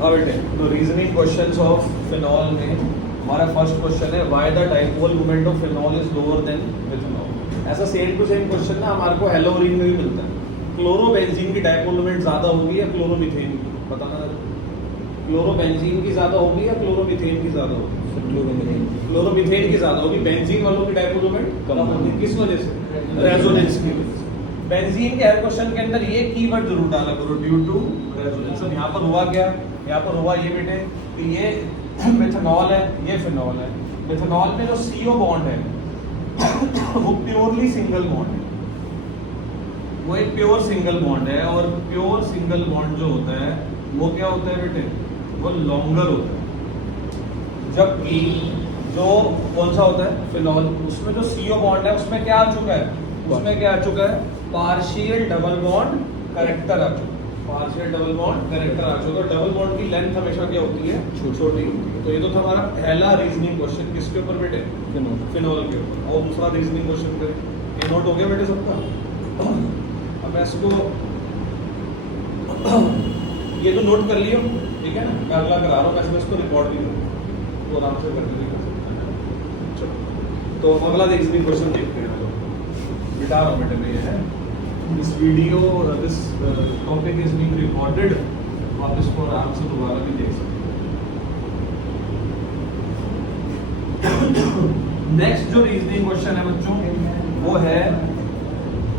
अब बेटे तो रीजनिंग क्वेश्चंस ऑफ फिनॉल में हमारा फर्स्ट क्वेश्चन है why the dipole moment of phenol is lower than methanol. ऐसा सेम टू सेम क्वेश्चन ना हमारे को हेलोरीन में भी मिलता है। क्लोरोबेंजीन की डाइपोल मोमेंट ज्यादा होगी या क्लोरोमीथेन की, बताना। क्लोरोबेंजीन की ज्यादा होगी या क्लोरोमीथेन की ज्यादा होगी? क्लोरोमीथेन की ज्यादा होगी। बेंजीन वालों की डाइपोल मोमेंट कम होगी। किस वजह से? रेजोनेंस की वजह से। बेंजीन के हर क्वेश्चन के अंदर ये कीवर्ड जरूर डाला करो, ड्यू टू रेजोनेंस। अब यहाँ पर हुआ क्या? यहाँ पर हुआ ये बेटे कि ये मिथनॉल है, ये फिनॉल है। मिथनॉल में जो CO बॉन्ड है वो प्योरली सिंगल बॉन्ड है, वो एक प्योर सिंगल बॉन्ड है। और प्योर सिंगल बॉन्ड जो होता है वो क्या होता है बेटे? वो लॉन्गर होता है। जबकि जो कौन सा होता है? फिनॉल, उसमें जो CO बॉन्ड है उसमें क्या आ चुका है? उसमें क्या आ चुका है? पार्शियल डबल बॉन्ड कैरेक्टर आ चुका है। पार्शियल डबल बॉन्ड कैरेक्टर आ चुका है। डबल बॉन्ड की लेंथ हमेशा क्या होती है? छोटी होती है। तो ये तो था हमारा पहला रीजनिंग क्वेश्चन। किसके ऊपर बेटे? फिनॉल के ऊपर। और दूसरा रीजनिंग क्वेश्चन करें। ये नोट हो गया बेटे सबका? अब मैं इसको ये तो नोट कर लियो, ठीक है ना? मैं अगला करा रहा हूँ, मैं इसको रिकॉर्ड भी करूँ तो आराम से कर लीजिएगा। चलो तो अगला रीजनिंग क्वेश्चन देखते हैं। बिठा रहा हूँ बेटे मैं, ये है this video, this topic is being recorded. आप इसको आराम से दोबारा भी देख सकते हैं। नेक्स्ट जो रीजनिंग क्वेश्चन है बच्चों वो है,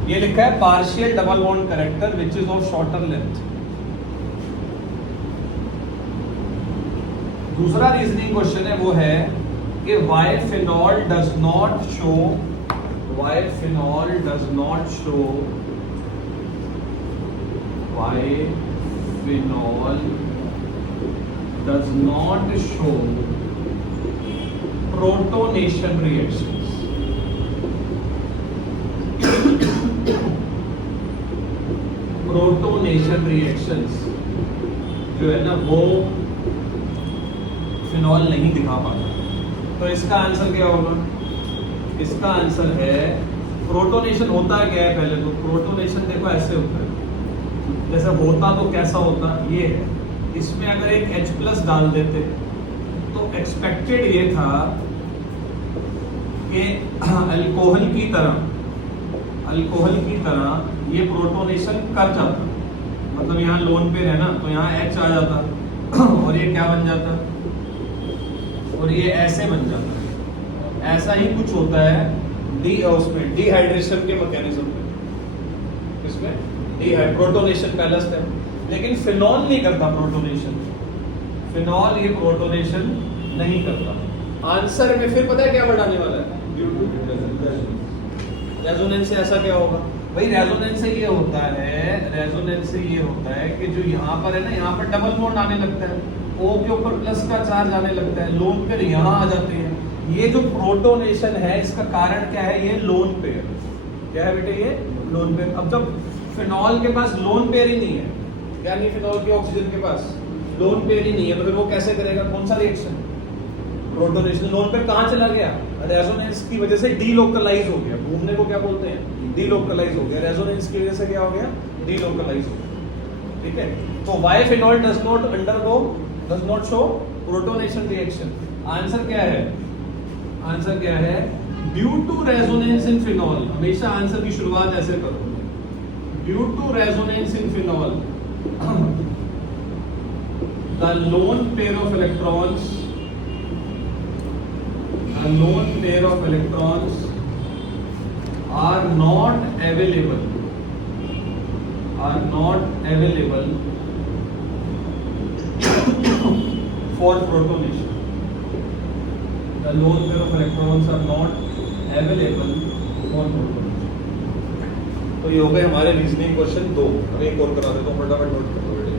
ये लिखा है partial double bond character which is of shorter length. दूसरा रीजनिंग क्वेश्चन है वो है कि why phenol does not show, why phenol does not show, why phenol does not show protonation reactions। Protonation reactions जो है ना वो फिनॉल नहीं दिखा पाता। तो इसका आंसर क्या होगा? इसका आंसर है प्रोटोनेशन होता है क्या है? पहले तो प्रोटोनेशन देखो ऐसे होता है, जैसे होता तो कैसा होता ये है, इसमें अगर एक H+ डाल देते तो एक्सपेक्टेड ये था कि अल्कोहल की तरह ये प्रोटोनेशन कर जाता। मतलब यहाँ लोन पेयर है ना, तो यहाँ H आ जाता और ये क्या बन जाता? और ये ऐसे बन जाता। ऐसा ही कुछ होता है उसमें डिहाइड्रेशन के मैकेनिज्म में। इसमें प्रोटोनेशन पहला स्टेप। लेकिन फिनॉल नहीं करता प्रोटोनेशन। फिनॉल ये प्रोटोनेशन नहीं करता। आंसर में फिर पता है क्या वर्ड आने वाला है? ड्यू टू रेजोनेंस से। ऐसा क्या होगा भाई? रेजोनेंस से ये होता है, रेजोनेंस से ये होता है कि जो यहाँ पर है ना, यहाँ पर डबल बॉन्ड आने लगता है, O के ऊपर प्लस का चार्ज आने लगता है, लोन पेयर यहाँ आ जाते हैं। ये जो प्रोटोनेशन है इसका कारण क्या है? ये लोन पेयर। क्या है बेटे? ये लोन पेयर। अब जब फिनॉल के पास लोन पेयर ही नहीं है, यानी फिनॉल के ऑक्सीजन के पास लोन पेयर ही नहीं है, तो फिर वो कैसे करेगा? कौन सा रिएक्शन? प्रोटोनेशन। लोन पेयर कहाँ चला गया? रेजोनेंस की वजह से डीलोकलाइज हो गया। घूमने को क्या बोलते हैं? डीलोकलाइज हो गया। रेजोनेंस की वजह से क्या हो गया? डीलोकलाइज हो गया। ठीक है। तो why phenol does not undergo, does not show protonation reaction? Answer क्या है? आंसर क्या है? Due to resonance in phenol. हमेशा आंसर की शुरुआत ऐसे करो, due to resonance in phenol the lone pair of electrons are not available for protonation। The lone pair of electrons are not available for protonation। तो ये हो गए हमारे रीजनिंग क्वेश्चन 2। अब एक और करा देता हूँ, फटाफट नोट कर लो बेटे।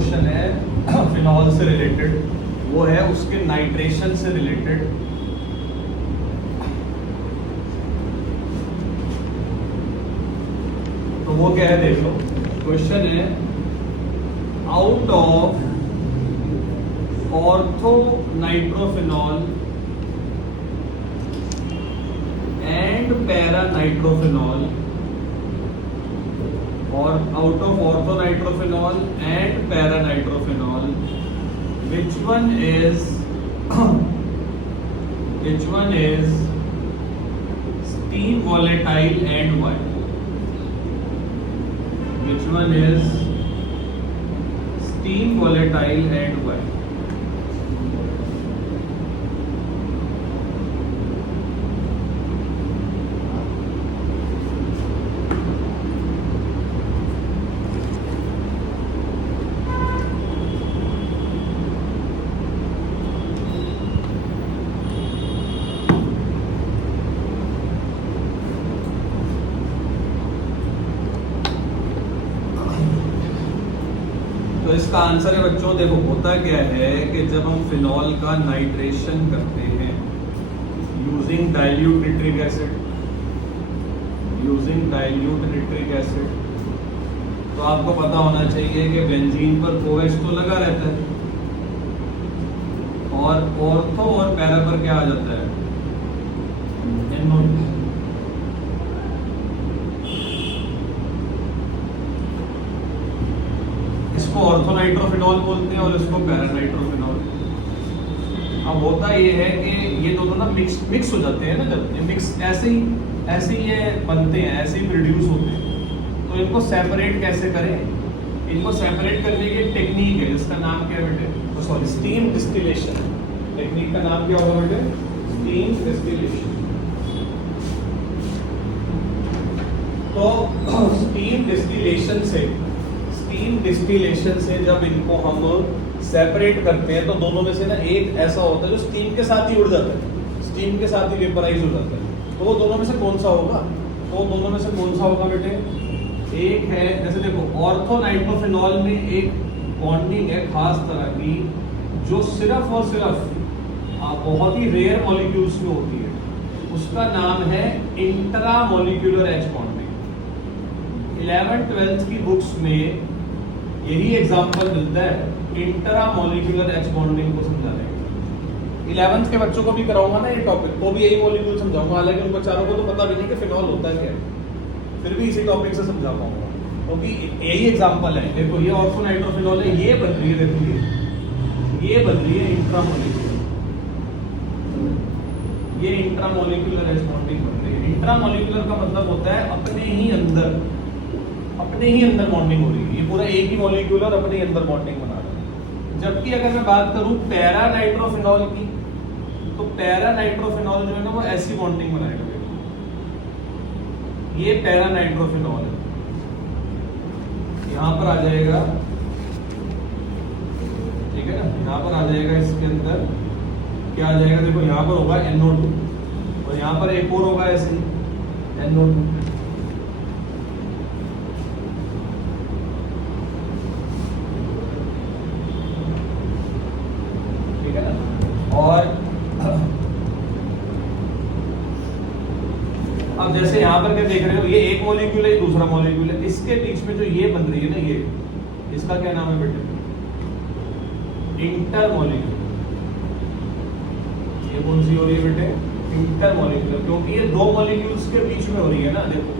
क्वेश्चन है फिनॉल से रिलेटेड, वो है उसके नाइट्रेशन से रिलेटेड। तो वो क्या है देख लो, क्वेश्चन है out of ortho nitrophenol and para nitrophenol और out of ortho nitrophenol and para nitrophenol which one is steam volatile and why? Which one is steam volatile and why? तो इसका आंसर है बच्चों, देखो होता क्या है कि जब हम फिनॉल का नाइट्रेशन करते हैं यूजिंग डाइल्यूट निट्रिक एसिड, तो आपको पता होना चाहिए कि बेंजीन पर OH तो लगा रहता है और ऑर्थो और पैरा पर क्या आ जाता है, NO2। इसको ऑर्थोनाइट्रोफिनॉल बोलते हैं और इसको पैरानाइट्रोफिनॉल। अब होता ये है कि ये दोनों ना मिक्स हो जाते हैं ना, जब ये मिक्स ऐसे ही ये बनते हैं, ऐसे ही प्रोड्यूस होते हैं। तो इनको सेपरेट कैसे करें, इनको सेपरेट करने की टेक्निक है जिसका नाम क्या है बेटे, सॉरी स्टीम डिस्टिलेशन। टेक्निक का नाम क्या होगा बेटे, स्टीम डिस्टिलेशन। तो स्टीम डिस्टिलेशन से जब इनको हम सेपरेट करते हैं तो दोनों में से ना एक ऐसा होता है जो स्टीम के साथ ही उड़ जाता है, स्टीम के साथ ही वेपराइज हो जाता है। तो वो दोनों में से कौन सा होगा, तो दोनों में से कौन सा होगा बेटे, एक है जैसे देखो ऑर्थोनाइट्रोफिनॉल में एक बॉन्डिंग है खास तरह की जो सिर्फ और सिर्फ बहुत ही रेयर मॉलिक्यूल्स में होती है, उसका नाम है इंट्रामोलिक्यूलर एच बॉन्डिंग। 11th-12th की बुक्स में यही एग्जांपल मिलता है इंट्रामोलिक्यूलर एच बॉन्डिंग को समझाने के। 11th के बच्चों को भी कराऊंगा ना ये टॉपिक, तो भी यही मॉलिक्यूल समझाऊंगा, हालांकि उन बेचारों को तो पता भी नहीं कि फिनॉल होता क्या है, फिर भी इसी टॉपिक से समझा पाऊंगा क्योंकि यही एग्जांपल है। देखो ये ऑर्थोनाइट्रोफिनॉल है, ये बन रही है, देखो ये बन रही है इंट्रामोलिक्यूलर, ये इंट्रामोलिक्यूलर एच बॉन्डिंग बन रही है। इंट्रामोलिक्यूलर का मतलब होता है अपने ही अंदर बॉन्डिंग हो रही है, ये पूरा एक ही मॉलिक्यूलर अपने ही अंदर बॉन्डिंग बना रहा है। जबकि अगर मैं बात करूं पैरा नाइट्रोफिनॉल की, तो पैरा नाइट्रोफिनॉल जो है ना वो ऐसी बॉन्डिंग बनाएगा, ये पैरा नाइट्रोफिनॉल है, यहां पर आ जाएगा, ठीक है ना, यहां पर आ जाएगा, इसके अंदर क्या आ जाएगा, देखो यहां पर होगा NO2 और यहां पर एक और होगा ऐसे NO2। ठीक है ना, और अब जैसे यहां पर क्या देख रहे हो, ये एक मॉलिक्यूल है, दूसरा मॉलिक्यूल है, इसके बीच में जो ये बन रही है ना, ये इसका क्या नाम है बेटे, इंटरमॉलिक्यूलर। ये कौन सी हो रही है बेटे, इंटरमॉलिक्यूलर, क्योंकि ये दो मॉलिक्यूल्स के बीच में हो रही है ना। देखो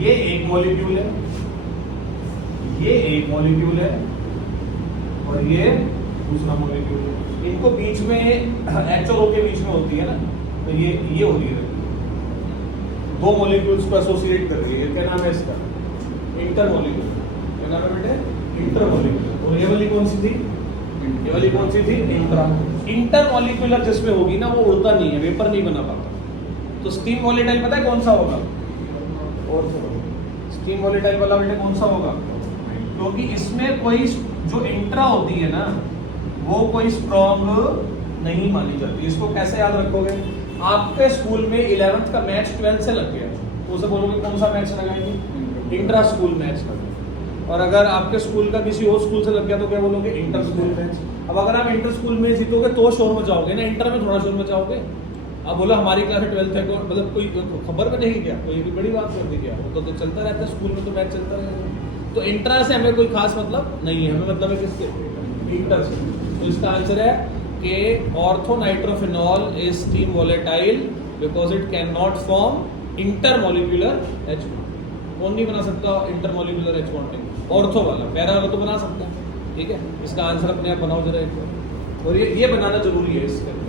ये एक मॉलिक्यूल है, ये एक मॉलिक्यूल है और ये दूसरा मॉलिक्यूल है, इनको बीच में H और O के बीच में होती है ना, तो ये हो रही है, दो मॉलिक्यूल्स को एसोसिएट कर रही है, क्या नाम है इसका, इंटरमॉलिक्यूलर। क्या नाम है बेटे, इंटरमॉलिक्यूलर। और ये वाली कौन सी थी, ये वाली कौन सी थी, इंट्रा। इंटरमॉलिक्यूलर जिसमें होगी ना वो उड़ता नहीं है, वेपर नहीं बना पाता। तो स्टीम वोलेटाइल पता है कौन सा होगा, और स्टीम वोलेटाइल वाला बेटे कौन सा होगा, क्योंकि इसमें कोई जो इंट्रा होती है ना वो कोई स्ट्रॉन्ग नहीं मानी जाती। इसको कैसे याद रखोगे, आपके स्कूल में 11th का मैच 12th से लग गया, तो उसे बोलोगे कौन सा मैच लगाएंगे, इंट्रा स्कूल मैच लगाएंगे। और अगर आपके स्कूल का किसी और स्कूल से लग गया तो क्या बोलोगे, इंटर स्कूल मैच। अब अगर आप इंटर स्कूल में जीतोगे तो शोर मचाओगे ना, इंटर में थोड़ा शोर मचाओगे। अब बोला हमारी क्लास 12th है, मतलब कोई खबर में नहीं क्या, कोई भी बड़ी बात कर दी क्या, तो चलता रहता है स्कूल में, तो मैच चलता रहेगा। तो इंटर से हमें कोई खास मतलब नहीं है, हमें मतलब है किसके, इंटर से। तो इसका आंसर है कि orthonitrophenol is steam volatile because it can not form intermolecular H bond. कौन नहीं बना सकता इंटरमोलिकुलर H बॉन्डिंग, ऑर्थो वाला, पैरा वाला तो बना सकता है। ठीक है, इसका आंसर अपने आप बनाओ जरा एक बार। और ये बनाना जरूरी है इसके अंदर।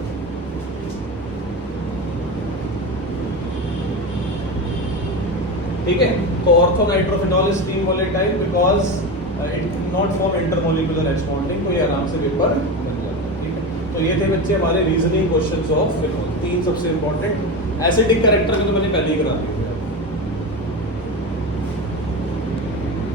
ठीक है, तो orthonitrophenol is steam volatile because it can not form intermolecular H bonding, तो ये आराम से पेपर बन जाता है। ठीक है, तो ये थे बच्चे हमारे रीजनिंग क्वेश्चंस ऑफ फिनॉल, 3 सबसे इंपॉर्टेंट। एसिडिक कैरेक्टर में तो मैंने पहले ही करा दिया।